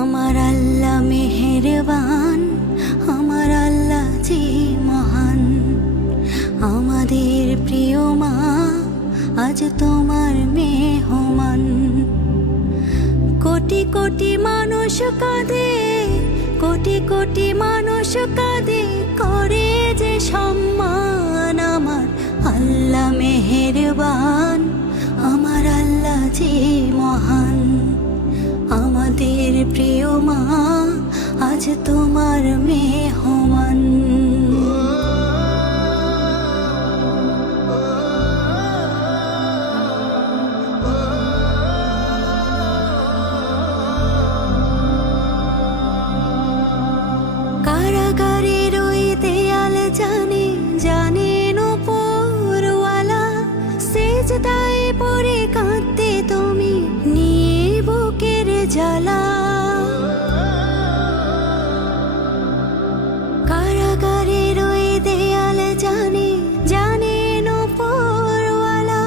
আমার আল্লাহ মেহেরবান, আমার আল্লাহ যে মহান। আমাদের প্রিয় মা আজ তোমার মেহমান। কোটি কোটি মানুষ কাঁদে, কোটি কোটি মানুষ কাঁদে, করে যে সম্মান। আমার আল্লাহ মেহেরবান, আমার আল্লাহ যে মহান। আমাদের প্রিয় মা আজ তোমার মেহমান। কারাগারের ওই দেয়াল জানে, জানেন উপরওয়ালা। সেজদায় পড়ে কাঁদতে তুমি, নিয়ে বুকের জ্বালা। কারাগারের ওই দেয়াল জানে, জানেন উপরওয়ালা।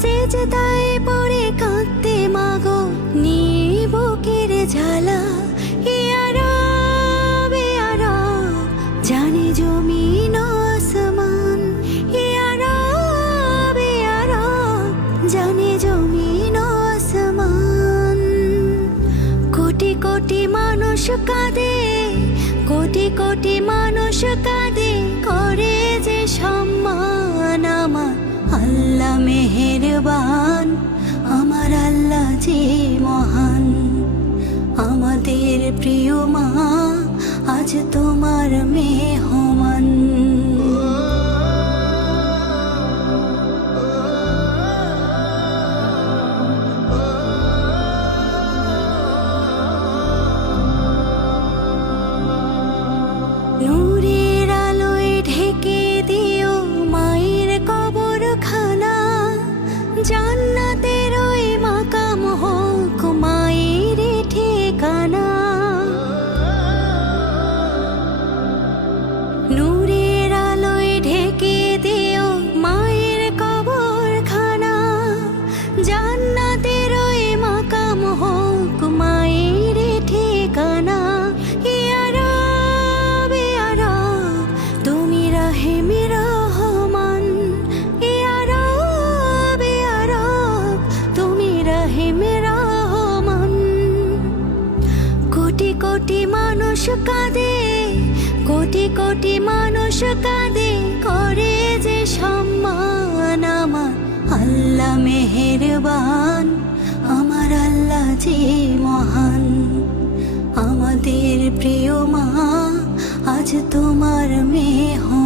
সেজদায় পড়ে কাঁদতে মাগো, নিয়ে বুকের জ্বালা। জানে জমিন আসমান, ইয়া রব ইয়া রব, জানে জমিন আসমান। কোটি কোটি মানুষ কাঁদে, কোটি কোটি মানুষ কাঁদে, করে যে সম্মান। আমার আল্লাহ মেহেরবান, আমার আল্লাহ যে মহান। আমাদের প্রিয় মা আজ তোমার মেহমান। নূরের আলোয় ঢেকে দিও মায়ের কবরখানা। জান্নাতের ওই মাকাম হোক মায়ের ঠিকানা। নূরের আলোয় ঢেকে দিও মায়ের কবরখানা। জান্নাতের ওই মাকাম হোক মায়ের ঠিকানা। ইয়া রব ইয়া রব, তুমি রাহিম রহমান। ইয়া রব ইয়া রব, তুমি রাহিম রহমান। কোটি কোটি মানুষ কাঁদে, কোটি কোটি মানুষ কাঁদে, করে যে সম্মান। আমার আল্লাহ মেহেরবান, আমার আল্লাহ যে মহান। আমাদের প্রিয় মা আজ তোমার মেহমান।